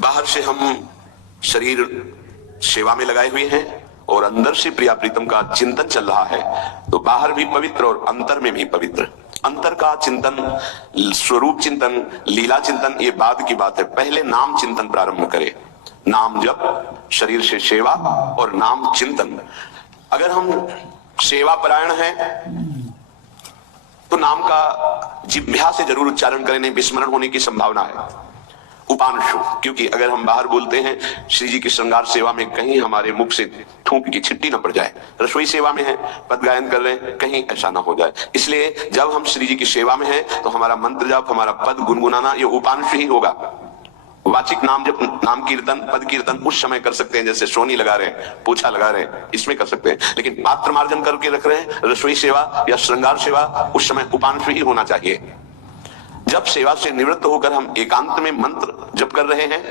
बाहर से हम शरीर सेवा में लगाए हुए हैं और अंदर से प्रिया प्रीतम का चिंतन चल रहा है, तो बाहर भी पवित्र और अंतर में भी पवित्र। अंतर का चिंतन, स्वरूप चिंतन, लीला चिंतन ये बाद की बात है। पहले नाम चिंतन प्रारंभ करें। नाम जप, शरीर से सेवा और नाम चिंतन। अगर हम सेवा परायण हैं तो नाम का जिह्वा से जरूर उच्चारण करें, नहीं विस्मरण होने की संभावना है। उपांशु, क्योंकि अगर हम बाहर बोलते हैं श्री जी की श्रृंगार सेवा में, कहीं हमारे मुख से थूक की छिट्टी न पड़ जाए। रसोई सेवा में है, पद गायन कर रहे हैं, कहीं ऐसा ना हो जाए। इसलिए जब हम श्री जी की सेवा में हैं तो हमारा मंत्र जाप, हमारा पद गुनगुनाना ये उपांशु ही होगा। वाचिक नाम जब, नाम कीर्तन, पद कीर्तन उस समय कर सकते हैं, जैसे सोनी लगा रहे हैं, पोछा लगा रहे हैं, इसमें कर सकते हैं। लेकिन पात्र मार्जन करके रख रहे हैं, रसोई सेवा या श्रृंगार सेवा, उस समय उपांशु ही होना चाहिए। जब सेवा से निवृत्त होकर हम एकांत में मंत्र जप कर रहे हैं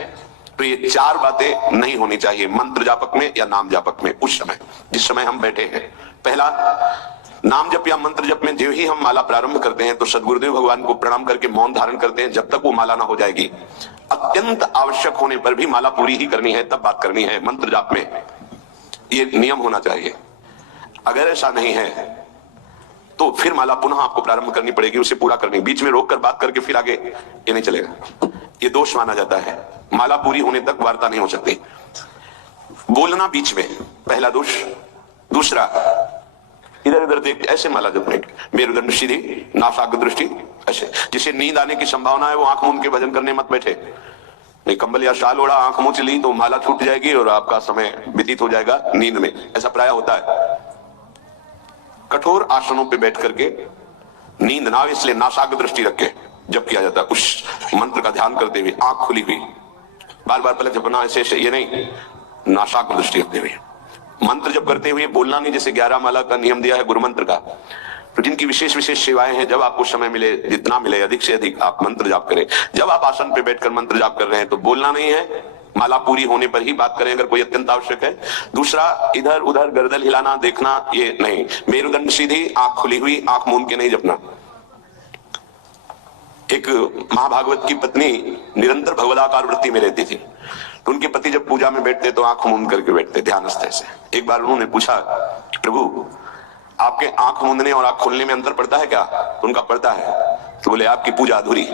तो ये चार बातें नहीं होनी चाहिए मंत्र जापक में या नाम जापक में। उस समय जिस समय हम बैठे हैं, पहला, नाम जप या मंत्र जप में जो ही हम माला प्रारंभ करते हैं तो सदगुरुदेव भगवान को प्रणाम करके मौन धारण करते हैं जब तक वो माला ना हो जाएगी। अत्यंत आवश्यक होने पर भी माला पूरी ही करनी है, तब बात करनी है मंत्र जाप में। ये नियम होना चाहिए। अगर ऐसा नहीं है तो फिर माला पुनः आपको प्रारंभ करनी पड़ेगी, उसे पूरा करनी। बीच में रोककर बात करके फिर आगे ये नहीं चलेगा, ये दोष माना जाता है। माला पूरी होने तक वार्ता नहीं हो सकती। बोलना बीच में, पहला दोष। दूसरा, इधर उधर देख ऐसे माला जपने, मेरुदंड सीधी, नासाग्र दृष्टि ऐसे। जिसे नींद आने की संभावना है वो आंख मूंद के भजन करने मत बैठे। नहीं, कंबल या शाल ओढ़ा, आंख मूंद ली तो माला छूट जाएगी और आपका समय व्यतीत हो जाएगा नींद में, ऐसा प्राय होता है। कठोर आसनों पे बैठ करके नींद ना आए इसलिए नासाग्र दृष्टि रख के जब किया जाता है, उस मंत्र का ध्यान करते हुए आंख खुली हुई, बार बार पहले जपना ऐसे ऐसे, ये नहीं, नासाग्र दृष्टि रखते हुए मंत्र जब करते हुए बोलना नहीं। जैसे 11 माला का नियम दिया है गुरु मंत्र का, तो जिनकी विशेष विशेष सेवाएं हैं, जब आपको समय मिले, जितना मिले अधिक से अधिक आप मंत्र जाप करें। जब आप आसन पे बैठकर मंत्र जाप कर रहे हैं तो बोलना नहीं है, माला पूरी होने पर ही बात करें अगर कोई अत्यंत आवश्यक है। दूसरा, इधर उधर गर्दन हिलाना, देखना, ये नहीं। मेरुदंड सीधी, आंख खुली हुई, आंख मूंद के नहीं जपना। एक महाभागवत की पत्नी निरंतर भगवदाकार वृत्ति में रहती थी, तो उनके पति जब पूजा में बैठते तो आंख मूंद करके बैठते ध्यानस्थ से। एक बार उन्होंने पूछा, प्रभु आपके आंख मूंदने और आंख खोलने में अंतर पड़ता है क्या? तो उनका पड़ता है। तो बोले आपकी पूजा अधूरी।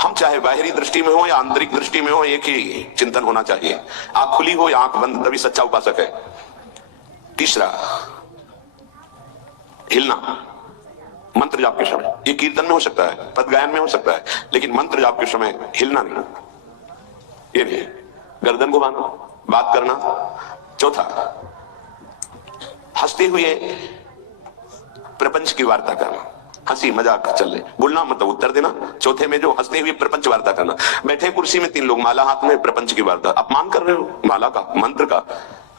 हम चाहे बाहरी दृष्टि में हो या आंतरिक दृष्टि में हो, एक ही चिंतन होना चाहिए, आंख खुली हो या आंख बंद, तभी सच्चा उपासक है। तीसरा, हिलना मंत्र जाप के समय। ये कीर्तन में हो सकता है, पद गायन में हो सकता है, लेकिन मंत्र जाप के समय हिलना नहीं, ये नहीं। गर्दन घुमाना, बात करना। चौथा, हंसते हुए प्रपंच की वार्ता करना, हंसी मजाक चल रहे, बोलना मतलब उत्तर देना। चौथे में जो हंसते हुए प्रपंच वार्ता करना। बैठे कुर्सी में 3 लोग, माला हाथ में, प्रपंच की वार्ता। अपमान कर रहे हो माला का, मंत्र का।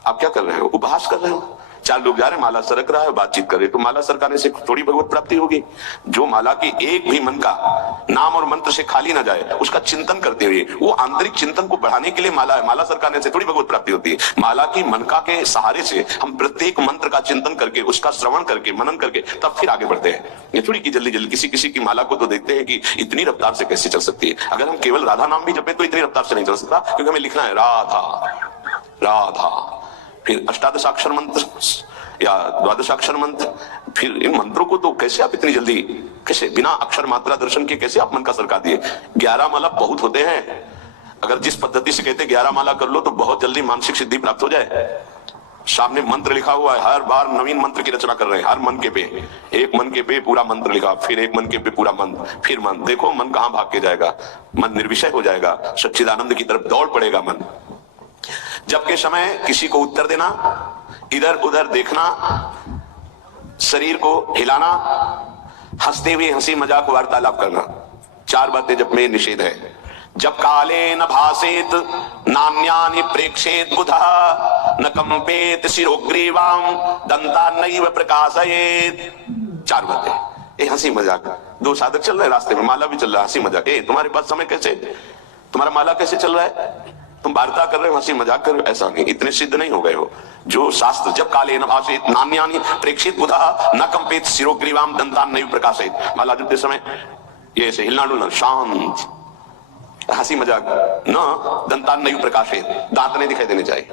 आप क्या कर रहे हो? उपहास कर रहे हो। 4 लोग जा रहे, माला सरक रहा है, बातचीत कर रहे, तो माला सरकाने से थोड़ी भगवत प्राप्ति होगी। जो माला की एक भी मन का नाम और मंत्र से खाली ना जाए, उसका चिंतन करते हुए, वो आंतरिक चिंतन को बढ़ाने के लिए माला है। माला सरकाने से थोड़ी भगवत प्राप्ति होती है। माला की मनका के सहारे से हम प्रत्येक मंत्र का चिंतन करके, उसका श्रवण करके, मनन करके तब फिर आगे बढ़ते हैं। ये थोड़ी की जल्दी जल्दी किसी किसी की माला को तो देखते हैं कि इतनी रफ्तार से कैसे चल सकती है। अगर हम केवल राधा नाम भी जपे तो इतनी रफ्तार से नहीं चल सकता, क्योंकि हमें लिखना है राधा राधा, फिर अष्टादशाक्षर मंत्र या 12 मंत्र। फिर इन मंत्रों को तो कैसे आप इतनी जल्दी, कैसे बिना अक्षर मात्रा दर्शन के कैसे आप मन का सरका दिए? 11 माला बहुत होते हैं। अगर जिस पद्धति से कहते 11 माला कर लो तो बहुत जल्दी मानसिक सिद्धि प्राप्त हो जाए। सामने मंत्र लिखा हुआ है, हर बार नवीन मंत्र की रचना कर रहे हैं। हर मन के पे, एक मन के पे पूरा मंत्र लिखा, फिर एक मन के पे पूरा मंत्र, फिर मन। देखो मन कहां भाग के जाएगा, मन निर्विषय हो जाएगा, सच्चिदानंद की तरफ दौड़ पड़ेगा मन। जब के समय किसी को उत्तर देना, इधर उधर देखना, शरीर को हिलाना, हंसते हुए हंसी मजाक वार्तालाप करना, 4 बातें जब में निषेध है। जब काले न भासेत नान्यानि प्रेक्षेत बुधा न कंपेत शिरोग्रीवाम दंता नैव प्रकाशयेत। 4 बातें। हंसी मजाक, 2 साधक चल रहे रास्ते में, माला भी चल रहा है, हंसी मजाक। तुम्हारे पास समय कैसे, तुम्हारा माला कैसे चल रहा है? तुम वार्ता कर रहे हो, हंसी मजाक कर रहे हो, ऐसा नहीं। इतने सिद्ध नहीं हो गए हो। जो शास्त्र, जब काले न भासेत नान्यानि प्रेक्षित बुधा न कंपेत शिरोग्रीवाम दंतान नैव प्रकाशयेत। माला जपते समय ये ऐसे हिलना डुलना, शांत, हंसी मजाक न दंतान नहीं प्रकाशे, दांत नहीं दिखाई देने चाहिए।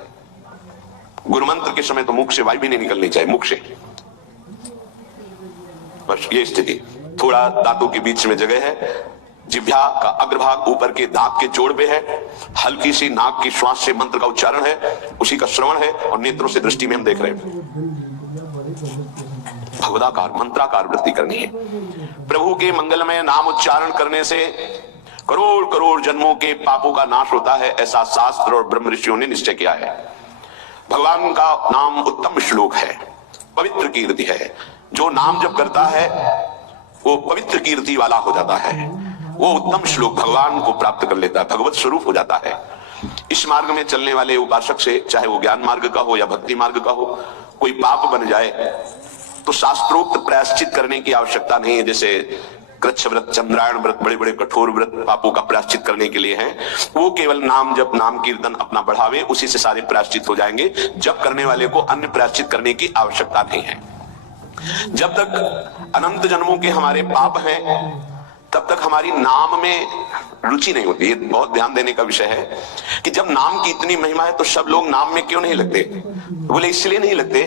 गुरु मंत्र के समय तो मुख से वायु भी नहीं निकलनी चाहिए, मुख से। बस ये स्थिति, थोड़ा दांतों के बीच में जगह है, जिह्वा का अग्रभाग ऊपर के दांत के जोड़ पे है, हल्की सी नाक की श्वास से मंत्र का उच्चारण है, उसी का श्रवण है, और नेत्रों से दृष्टि में हम देख रहे हैं। भगवदाकार मंत्राकार वृत्ति करनी है। प्रभु के मंगलमय नाम उच्चारण करने से करोड़ करोड़ जन्मों के पापों का नाश होता है, ऐसा शास्त्र और ब्रह्म ऋषियों ने निश्चय किया है। भगवान का नाम उत्तम श्लोक है, पवित्र कीर्ति है। जो नाम जप करता है वो पवित्र कीर्ति वाला हो जाता है, वो उत्तम श्लोक भगवान को प्राप्त कर लेता है, भगवत स्वरूप हो जाता है। इस मार्ग में चलने वाले उपासक से, चाहे वो ज्ञान मार्ग का हो या भक्ति मार्ग का हो, कोई पाप बन जाए तो शास्त्रोक्त प्रायश्चित करने की आवश्यकता नहीं है। जैसे कृच्छ व्रत, चंद्रायण व्रत, बड़े बड़े कठोर व्रत पापों का प्रायश्चित करने के लिए हैं, वो केवल नाम जप, नाम कीर्तन अपना बढ़ावे, उसी से सारे प्रायश्चित हो जाएंगे। जप करने वाले को अन्य प्रायश्चित करने की आवश्यकता नहीं है। जब तक अनंत जन्मों के हमारे पाप हैं तब तक हमारी नाम में रुचि नहीं होती। ये बहुत ध्यान देने का विषय है कि जब नाम की इतनी महिमा है तो सब लोग नाम में क्यों नहीं लगते? बोले इसलिए नहीं लगते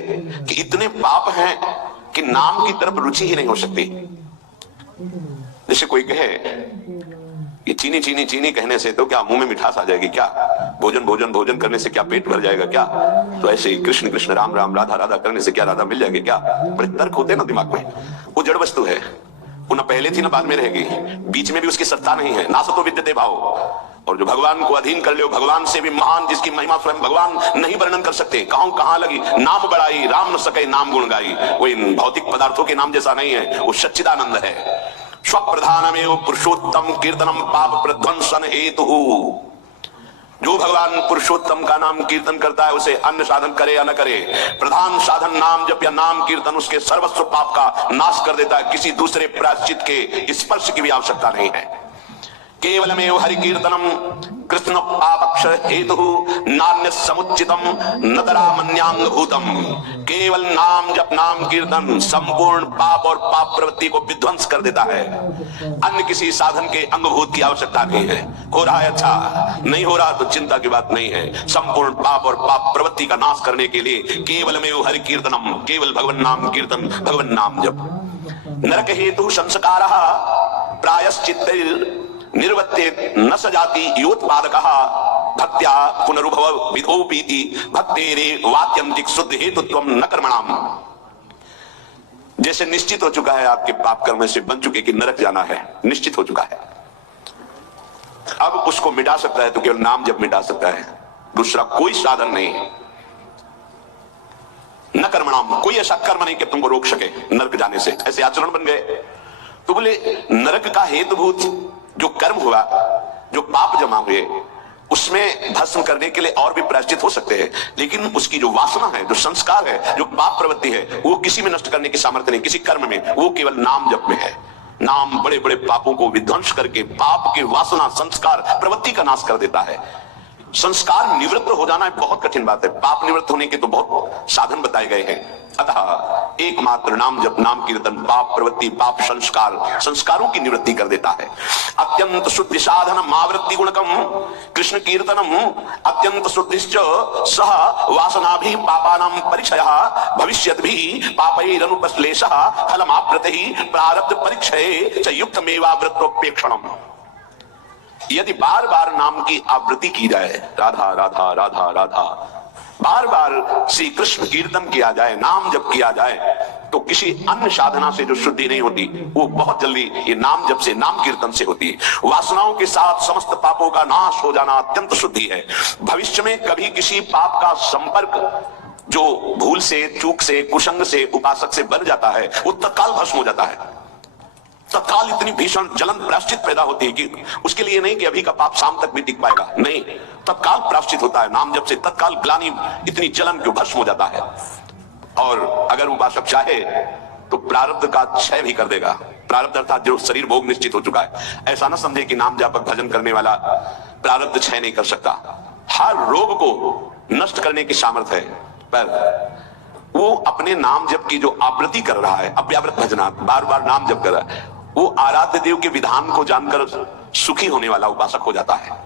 कि इतने पाप हैं कि नाम की तरफ रुचि ही नहीं हो सकती। जैसे कोई कहे कि चीनी चीनी चीनी कहने से तो क्या मुंह में मिठास आ जाएगी क्या? भोजन भोजन भोजन करने से क्या पेट भर जाएगा क्या? तो ऐसे ही कृष्ण कृष्ण राम राम राधा राधा करने से क्या राधा मिल जाएगी क्या? बड़े तर्क होते हैं ना दिमाग में। वो जड़ वस्तु है, वो ना पहले थी ना बाद में रहेगी, बीच में भी उसकी सत्ता नहीं है। ना सतो विद्यते भाव। और जो भगवान को अधीन कर ले, भगवान से भी महान, जिसकी महिमा स्वयं भगवान नहीं वर्णन कर सकते। कहां लगी नाम बढ़ाई, राम न सके नाम गुण गाई। वो इन भौतिक पदार्थों के नाम जैसा नहीं है, वो सच्चिदानंद है। स्वप्रधानमेव पुरुषोत्तम कीर्तनम पाप प्रध्वंसन हेतु। जो भगवान पुरुषोत्तम का नाम कीर्तन करता है उसे अन्य साधन करे या न करे, प्रधान साधन नाम जप या नाम कीर्तन उसके सर्वस्व पाप का नाश कर देता है। किसी दूसरे प्रायश्चित के स्पर्श की भी आवश्यकता नहीं है। केवलमेव हरि कीर्तनम कृष्ण पापक्ष हेतु नान्य समुचितम नतरामन्यांग भूतम। केवल नाम जप, नाम कीर्तन संपूर्ण पाप और पाप प्रवृत्ति को विध्वंस कर देता है। अन्य किसी साधन के अंगभूत की आवश्यकता नहीं है। हो रहा है अच्छा, नहीं हो रहा तो चिंता की बात नहीं है। संपूर्ण पाप और पाप प्रवृत्ति का नाश करने के लिए केवलमेव हरि कीर्तनम, केवल भगवान नाम कीर्तन, भगवान नाम जप। नरक हेतु संस्कार प्रायश्चित निर्वत्ते न सजाति योत्पादकः भक्त्या पुनरुभव विधोपीति भक्तेरे वात्यंतिक शुद्ध हेतुत्वम न कर्मणाम। जैसे निश्चित हो चुका है आपके पाप कर्म से, बन चुके कि नरक जाना है, निश्चित हो चुका है। अब उसको मिटा सकता है तो केवल नाम जब मिटा सकता है, दूसरा कोई साधन नहीं। न कर्मणाम, कोई ऐसा कर्म नहीं कि तुमको रोक सके नरक जाने से। ऐसे आचरण बन गए तो बोले नरक का हेतुभूत जो कर्म हुआ, जो पाप जमा हुए, उसमें भस्म करने के लिए और भी प्रायश्चित हो सकते हैं, लेकिन उसकी जो वासना है, जो संस्कार है, जो पाप प्रवृत्ति है, वो किसी में नष्ट करने की सामर्थ्य नहीं, किसी कर्म में। वो केवल नाम जप में है। नाम बड़े बड़े पापों को विध्वंस करके पाप के वासना, संस्कार, प्रवृत्ति का नाश कर देता है। संस्कार निवृत्त हो जाना बहुत कठिन बात है। पाप निवृत्त होने के तो बहुत साधन बताए गए हैं। अतः एकमात्र नाम जप, नाम कीर्तन पाप प्रवृत्ति, पाप संस्कार, संस्कारों की निवृत्ति कर देता है। अत्यंत शुद्धि साधनम आवृत्ति गुणकम कृष्ण कीर्तनम अत्यंत शुद्धिश्च सह वासना भी पापानां परिक्षयः भविष्यत् भी पापैरनुपश्लेषः फलमाप्यते प्रारब्ध परिक्षये च युक्तमेवावृत्तोपेक्षणम्। यदि बार बार नाम की आवृत्ति की जाए, राधा राधा राधा राधा, बार बार श्री कृष्ण कीर्तन किया जाए, नाम जप किया जाए, तो किसी अन्य साधना से जो शुद्धि नहीं होती वो बहुत जल्दी ये नाम जप से, नाम कीर्तन से होती है। वासनाओं के साथ समस्त पापों का नाश हो जाना अत्यंत शुद्धि है। भविष्य में कभी किसी पाप का संपर्क जो भूल से, चूक से, कुसंग से उपासक से बन जाता है, वो तत्काल भस्म हो जाता है। तत्काल इतनी भीषण जलन प्रायश्चित पैदा होती है कि उसके लिए नहीं कि अभी का पाप शाम तक भी टिक पाएगा, नहीं, तत्काल प्रायश्चित होता है। नाम जब से तत्काल ग्लानि, इतनी जलन क्यों भस्म हो जाता है। और अगर उपासक चाहे तो प्रारब्ध का क्षय भी कर देगा। प्रारब्ध अर्थात जो शरीर भोग निश्चित हो चुका है। ऐसा ना समझे कि नाम जापक भजन करने वाला प्रारब्ध क्षय नहीं कर सकता। हर रोग को नष्ट करने की सामर्थ्य है, पर वो अपने नाम जप की जो आवृत्ति कर रहा है, अव्यावृत भजना, बार बार नाम जप कर रहा है, वो आराध्य देव के विधान को जानकर सुखी होने वाला उपासक हो जाता है।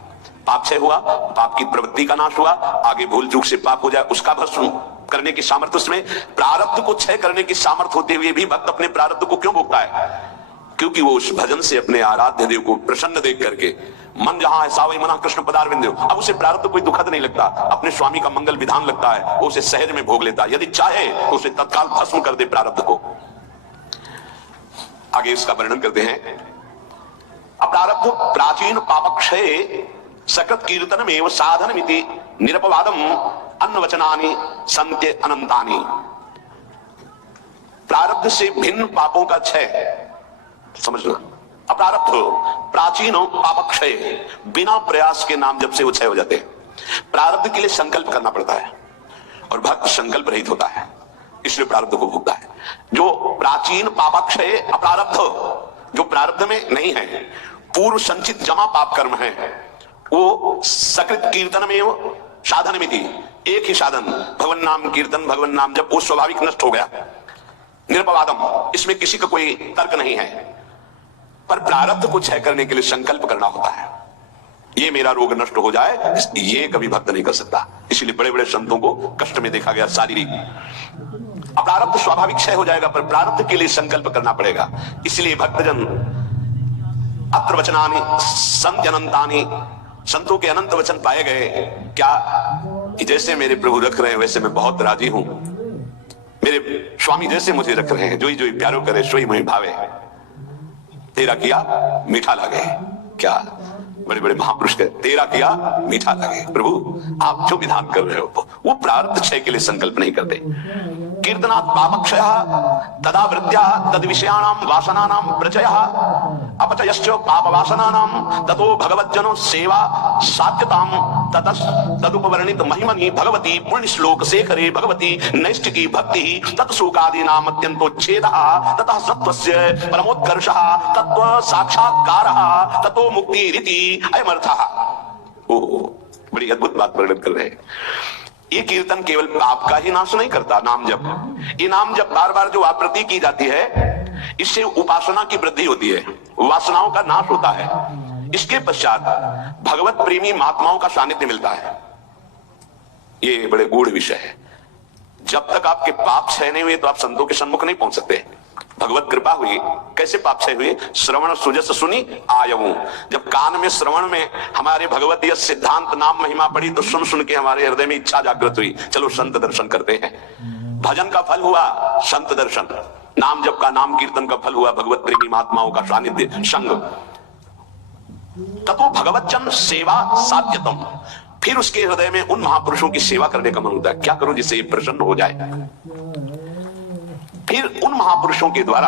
पाप क्षय हुआ, पाप की प्रवृत्ति का नाश हुआ, आगे भूल चूक से पाप हो जाए उसका भस्म करने की सामर्थ्य उसमें, प्रारब्ध को क्षय करने की सामर्थ्य होते हुए भी भक्त अपने प्रारब्ध को क्यों भोगता है? क्योंकि वो उस भजन से अपने आराध्य देव को प्रसन्न देख करके मन जहां है सावई मना कृष्ण पदारविंद, अब उसे प्रारब्ध कोई दुखद नहीं लगता, अपने स्वामी का मंगल विधान लगता है, वो उसे सहज में भोग लेता है। यदि चाहे तो उसे तत्काल भस्म कर दे प्रारब्ध को। आगे इसका वर्णन करते हैं। अप्रारब्ध प्राचीन पापक्षय सकृत कीर्तन एवं साधनमिति निरपवादम अन्नवचनानि संत्य अनंतानि। प्रारब्ध से भिन्न पापों का क्षय समझना। अप्रारब्ध प्राचीन पापक्षय, बिना प्रयास के नाम जब से वो क्षय हो जाते हैं। प्रारब्ध के लिए संकल्प करना पड़ता है और भक्त संकल्प रहित होता है, इसलिए प्रारब्ध को भोगता है। जो प्राचीन पापक्षय अप्रारब्ध, जो प्रारब्ध में नहीं है, पूर्व संचित जमा पाप कर्म है, वो सकृत कीर्तन में साधन में थी। एक ही साधन भगवान नाम कीर्तन, भगवान नाम जब वो स्वाभाविक नष्ट हो गया। निरपवादम, इसमें किसी का कोई तर्क नहीं है, पर प्रारब्ध को क्षय करने के लिए संकल्प करना होता है। ये मेरा रोग नष्ट हो जाए, ये कभी भक्त नहीं कर सकता। इसलिए बड़े बड़े संतों को कष्ट में देखा गया शारीरिक। अप्रारब्ध स्वाभाविक क्षय हो जाएगा, पर प्रारब्ध के लिए संकल्प करना पड़ेगा। इसलिए भक्तजन अत्र वचनानि संत्य अनंतानि, संतों के अनंत वचन पाए गए। क्या कि जैसे मेरे प्रभु रख रहे हैं वैसे मैं बहुत राजी हूं, मेरे स्वामी जैसे मुझे रख रहे हैं, जो ही प्यारो करे सोई मुझे भावे, तेरा किया मीठा लगे। क्या बड़े बड़े महापुरुष के तेरा किया मीठा लगे। प्रभु आप जो विधान कर रहे हो, वो प्रारब्ध क्षय के लिए संकल्प नहीं करते। कीर्तनात् पापक्षय तदा वृत्त्या तद विषयाणाम वासनानाम प्रचयः अपचयश्च पाप वासनानाम ततो भगवज्जनो सेवा साध्यताम ततस् तदुपवर्णित महिमनि भगवती पुण्य श्लोक शेखरे भगवती नैष्ठिकी भक्ति तत्शोकादीनाम अत्यंतोच्छेदः ततः सत्वस्य परमोत्कर्षः तत्व साक्षात्कारः ततो मुक्तिरिति अयमर्थः। ओह, बड़ी अद्भुत बात वर्णन कर रहे हैं। ये कीर्तन केवल पाप का ही नाश नहीं करता, नाम जप, ये नाम जब बार बार जो आवृत्ति की जाती है, इससे उपासना की वृद्धि होती है, वासनाओं का नाश होता है। इसके पश्चात भगवत प्रेमी महात्माओं का सानिध्य मिलता है। ये बड़े गूढ़ विषय है। जब तक आपके पाप क्षय नहीं हुए तो आप संतों के सम्मुख नहीं पहुंच सकते। भगवत कृपा हुई, कैसे पाप क्षय हुए? श्रवण सुजस सुनी आयऊ। जब कान में श्रवण में हमारे भगवतीय सिद्धांत नाम महिमा पड़ी तो सुन सुन के हमारे हृदय में इच्छा जागृत हुई, चलो संत दर्शन करते हैं। भजन का फल हुआ संत दर्शन, नाम जप का, नाम कीर्तन का फल हुआ भगवत प्रेमी महात्माओं का सानिध्य संग। ततो भगवच्चन सेवा साध्यतम, फिर उसके हृदय में उन महापुरुषों की सेवा करने का मन होता है। क्या करूं जिससे ये प्रसन्न हो जाए? फिर उन महापुरुषों के द्वारा